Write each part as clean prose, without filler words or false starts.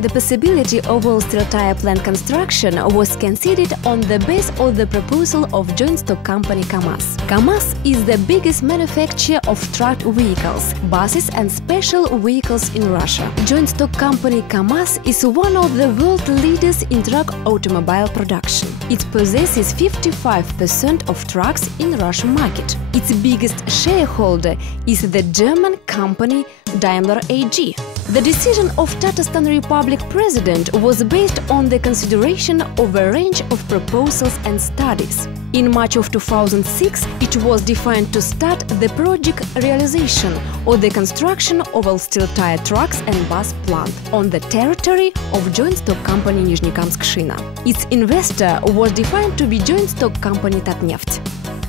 The possibility of all-steel tire plant construction was considered on the base of the proposal of joint stock company KAMAZ. KAMAZ is the biggest manufacturer of truck vehicles, buses and special vehicles in Russia. Joint stock company KAMAZ is one of the world leaders in truck automobile production. It possesses 55% of trucks in the Russian market. Its biggest shareholder is the German company Daimler AG. The decision of Tatarstan Republic president was based on the consideration of a range of proposals and studies. In March of 2006, it was defined to start the project realization of the construction of all-steel tire trucks and bus plant on the territory of joint stock company Nizhnekamsk Shina. Its investor was defined to be joint stock company Tatneft.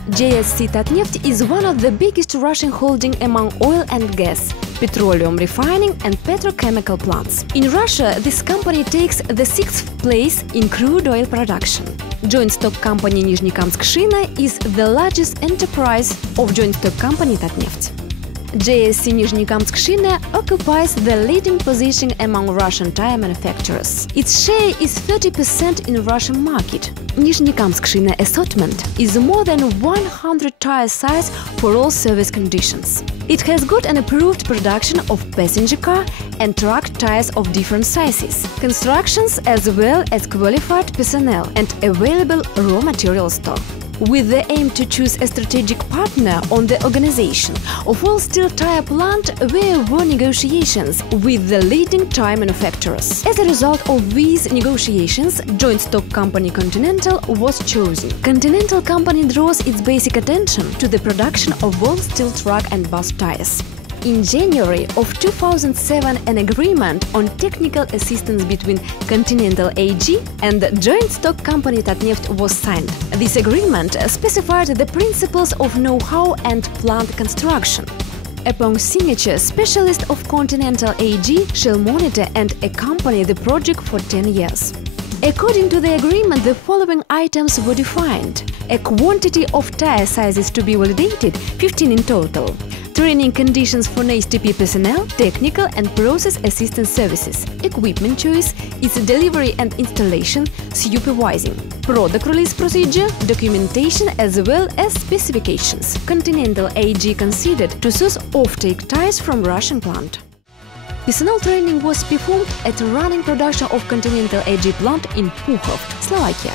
JSC Tatneft is one of the biggest Russian holding among oil and gas, petroleum refining and petrochemical plants. In Russia, this company takes the 6th place in crude oil production. Joint stock company Nizhnekamsk Shina is the largest enterprise of joint stock company Tatneft. JSC Nizhnekamsk Shina occupies the leading position among Russian tire manufacturers. Its share is 30% in Russian market. Nizhnekamsk Shina assortment is more than 100 tire size for all service conditions. It has got an approved production of passenger car and truck tires of different sizes, constructions as well as qualified personnel and available raw material stock. With the aim to choose a strategic partner on the organization of all-steel tire plant, there were negotiations with the leading tire manufacturers. As a result of these negotiations, joint stock company Continental was chosen. Continental company draws its basic attention to the production of all-steel truck and bus tires. In January of 2007, an agreement on technical assistance between Continental AG and joint stock company Tatneft was signed. This agreement specified the principles of know-how and plant construction. Upon signature, specialists of Continental AG shall monitor and accompany the project for 10 years. According to the agreement, the following items were defined: a quantity of tire sizes to be validated, 15 in total, training conditions for NSTP personnel, technical and process assistance services, equipment choice, its delivery and installation, supervising, product release procedure, documentation as well as specifications. Continental AG considered to source offtake tires from Russian plant. Personnel training was performed at running production of Continental AG plant in Puchov, Slovakia.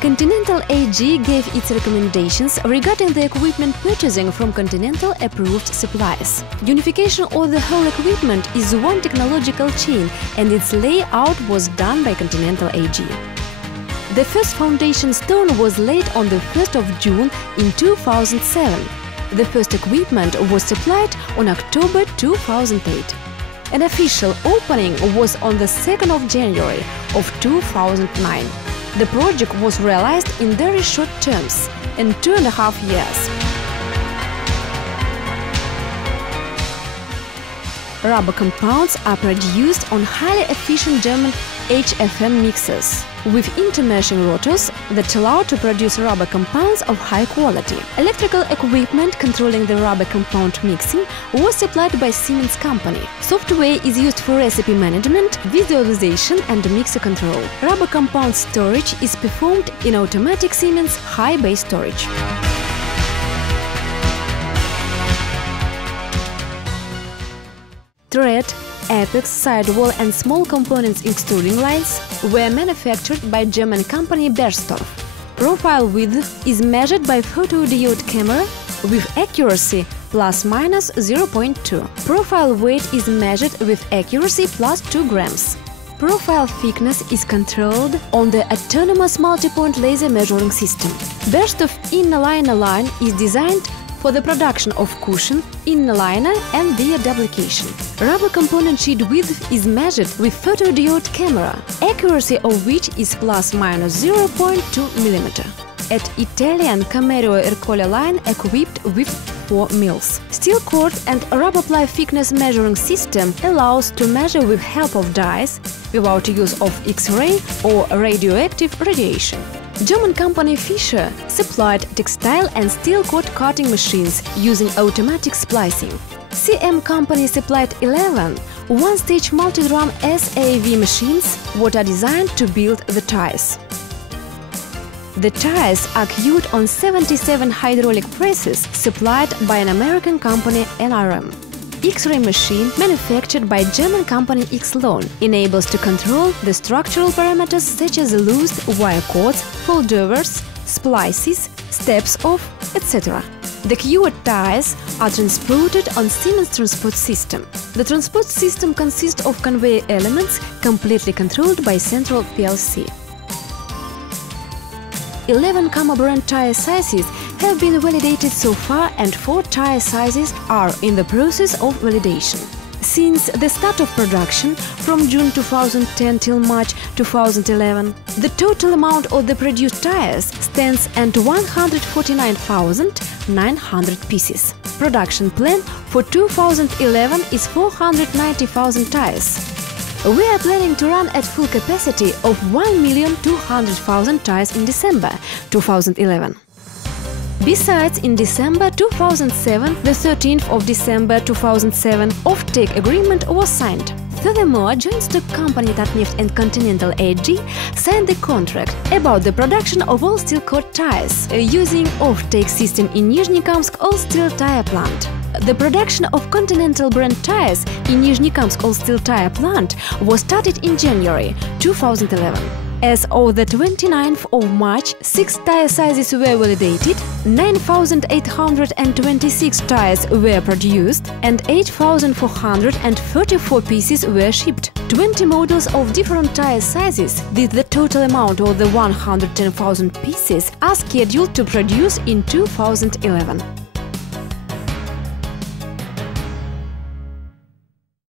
Continental AG gave its recommendations regarding the equipment purchasing from Continental approved suppliers. Unification of the whole equipment is one technological chain, and its layout was done by Continental AG. The first foundation stone was laid on the 1st of June in 2007. The first equipment was supplied on October 2008. An official opening was on the 2nd of January of 2009. The project was realized in very short terms, in 2.5 years. Rubber compounds are produced on highly efficient German HFM mixers, with intermeshing rotors that allow to produce rubber compounds of high quality. Electrical equipment controlling the rubber compound mixing was supplied by Siemens company. Software is used for recipe management, visualization and mixer control. Rubber compound storage is performed in automatic Siemens high bay storage. Thread, apex, sidewall and small components including lines were manufactured by German company Berstorff. Profile width is measured by photodiode camera with accuracy ±0.2. Profile weight is measured with accuracy +2 grams. Profile thickness is controlled on the autonomous multi-point laser measuring system. Berstorff inner liner line is designed for the production of cushion, inner liner and their duplication. Rubber component sheet width is measured with photodiode camera, accuracy of which is ±0.2 mm. At Italian Camerio Ercole line equipped with 4 mills. Steel cord and rubber ply thickness measuring system allows to measure with help of dies without use of X-ray or radioactive radiation. German company Fischer supplied textile and steel cord cutting machines using automatic splicing. CM Company supplied 11 one-stage multi-drum SAV machines that are designed to build the tires. The tires are queued on 77 hydraulic presses supplied by an American company, NRM. X-ray machine, manufactured by German company Xlon, enables to control the structural parameters such as loosed wire cords, foldovers, splices, steps off, etc. The queued tires are transported on Siemens Transport System. The transport system consists of conveyor elements completely controlled by central PLC. 11 Kama brand tire sizes have been validated so far, and 4 tire sizes are in the process of validation. Since the start of production, from June 2010 till March 2011, the total amount of the produced tires stands at 149,900 pieces. Production plan for 2011 is 490,000 tires. We are planning to run at full capacity of 1,200,000 tires in December 2011. Besides, in December 2007, the 13th of December 2007, off-take agreement was signed. Furthermore, joint stock company Tatneft and Continental AG signed the contract about the production of all-steel cord tires using off-take system in Nizhnekamsk all-steel tire plant. The production of Continental brand tires in Nizhnekamsk all-steel tire plant was started in January 2011. As of the 29th of March, 6 tire sizes were validated, 9,826 tires were produced, and 8,434 pieces were shipped. 20 models of different tire sizes with the total amount of the 110,000 pieces are scheduled to produce in 2011.